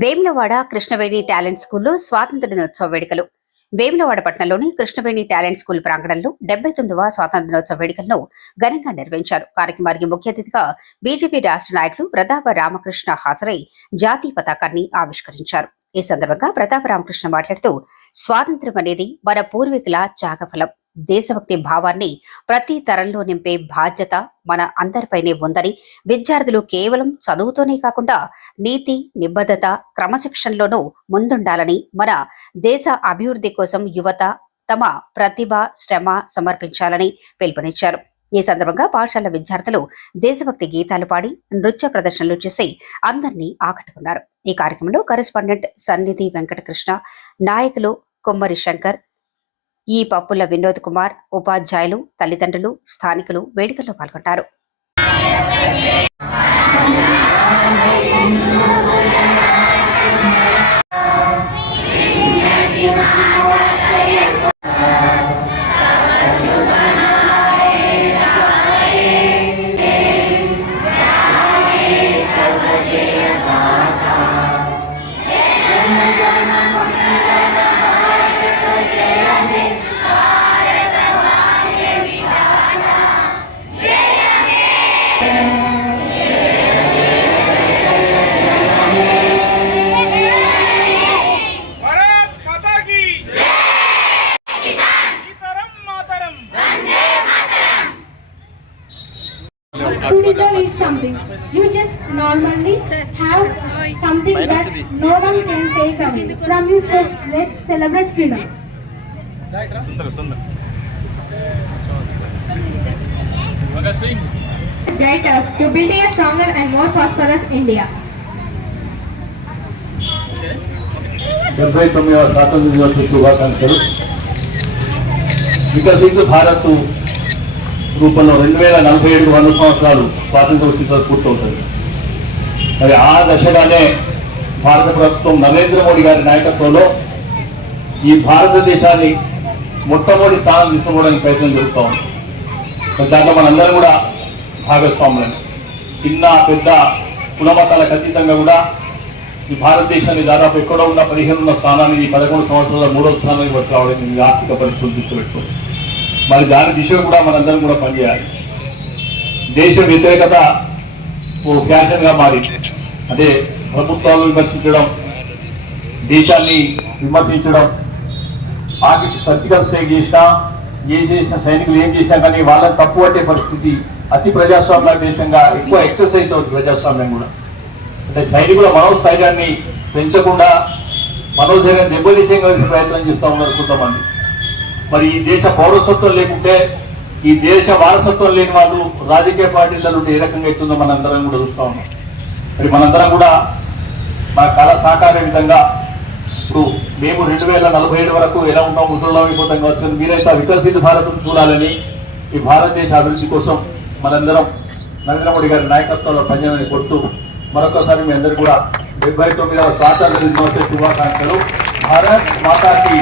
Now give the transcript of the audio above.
Vemulawada Krishnaveni talent స్కూల్లో స్వాతంత్ర దినోత్సవ వేడుకలు. వేములవాడ పట్టణంలోని కృష్ణవేణి టాలెంట్ స్కూల్ ప్రాంగణంలో 79వ స్వాతంత్ర దినోత్సవ వేడుకలను ఘనంగా నిర్వహించారు. కార్యక్రమానికి ముఖ్య అతిథిగా బీజేపీ రాష్ట్ర నాయకులు ప్రతాప రామకృష్ణ హాజరై జాతీయ పతాకాన్ని ఆవిష్కరించారు. ఈ సందర్భంగా ప్రతాప రామకృష్ణ మాట్లాడుతూ, స్వాతంత్ర్యం అనేది మన పూర్వీకుల త్యాగఫలం. దేశభక్తి భావాన్ని ప్రతి తరంలో నింపే బాధ్యత మన అందరిపైనే ఉందని, విద్యార్థులు కేవలం చదువుతోనే కాకుండా నీతి, నిబద్ధత, క్రమశిక్షణలోనూ ముందుండాలని, మన దేశ అభివృద్ధి కోసం యువత తమ ప్రతిభ, శ్రమ సమర్పించాలని పిలుపునిచ్చారు. ఈ సందర్భంగా పాఠశాల విద్యార్థులు దేశభక్తి గీతాలు పాడి, నృత్య ప్రదర్శనలు చేసి అందరినీ ఆకట్టుకున్నారు. ఈ కార్యక్రమంలో కరెస్పాండెంట్ సన్నిధి వెంకటకృష్ణ, నాయకులు కుమ్మరి శంకర్, ఈ పప్పుల వినోద్ కుమార్, ఉపాధ్యాయులు, తల్లిదండ్రులు, స్థానికులు వేడుకల్లో పాల్గొన్నారు. Tourism is something you just normally have, something that no one can take away from you. So let's celebrate freedom. Guide us to build a stronger and more prosperous India. 79వ స్వాతంత్ర దినోత్సవ శుభాకాంక్షలు. వికసిత భారత్ రూపంలో 2047 100 సంవత్సరాలు స్వాతంత్ర వచ్చిన పూర్తవుతుంది. మరి ఆ దశగానే భారత ప్రభుత్వం నరేంద్ర మోడీ గారి నాయకత్వంలో ఈ భారతదేశాన్ని మొట్టమొదటి స్థానం తీసుకోవడానికి ప్రయత్నం జరుగుతూ ఉంది. దాంట్లో మనందరం కూడా భాగస్వాములని, చిన్న పెద్ద కులమతాలకు అతీతంగా కూడా ఈ భారతదేశాన్ని దాదాపు ఎక్కడో ఉన్న 15 స్థానాన్ని ఈ 11 సంవత్సరాల 3వ స్థానానికి వచ్చి రావడానికి ఆర్థిక పరిస్థితులు దృష్టిపెట్టుకోవాలి. మరి దాని దిశగా కూడా మనందరం కూడా పనిచేయాలి. దేశ వ్యతిరేకత ఓ ఫ్యాషన్గా మారింది. అంటే ప్రభుత్వాలను విమర్శించడం, దేశాన్ని విమర్శించడం, సర్జికల్ స్ట్రైక్ చేసినా, చేసిన సైనికులు ఏం చేసినా కానీ వాళ్ళని తప్పు పట్టే పరిస్థితి. అతి ప్రజాస్వామ్య దేశంగా ఎక్కువ ఎక్సర్సైజ్ అవుతుంది ప్రజాస్వామ్యం కూడా. అంటే సైనికుల మనోస్థైర్యాన్ని పెంచకుండా మనోధైర్యం దెబ్బతీసే ప్రయత్నం చేస్తూ ఉన్నారు కొంతమంది. మరి ఈ దేశ పౌరసత్వం లేకుంటే, ఈ దేశ వారసత్వం లేని వాళ్ళు రాజకీయ పార్టీల నుండి ఏ రకంగా అవుతుందో మనందరం కూడా చూస్తూ ఉన్నాం. మరి మనందరం కూడా మన కళ సాకారే విధంగా ఇప్పుడు మేము 2047 వరకు ఎలా ఉంటాం, ముసలిలో అయిపోతాం కావచ్చు. మీరైతే వికసిత భారతం చూడాలని, ఈ భారతదేశ అభివృద్ధి కోసం మనందరం నరేంద్ర మోడీ గారి నాయకత్వంలో పనిచేయాలని కోరుతూ మరొకసారి మీ అందరూ కూడా 79వ స్వాతంత్ర దినోత్సవ శుభాకాంక్షలు. భారత్ మాతాకి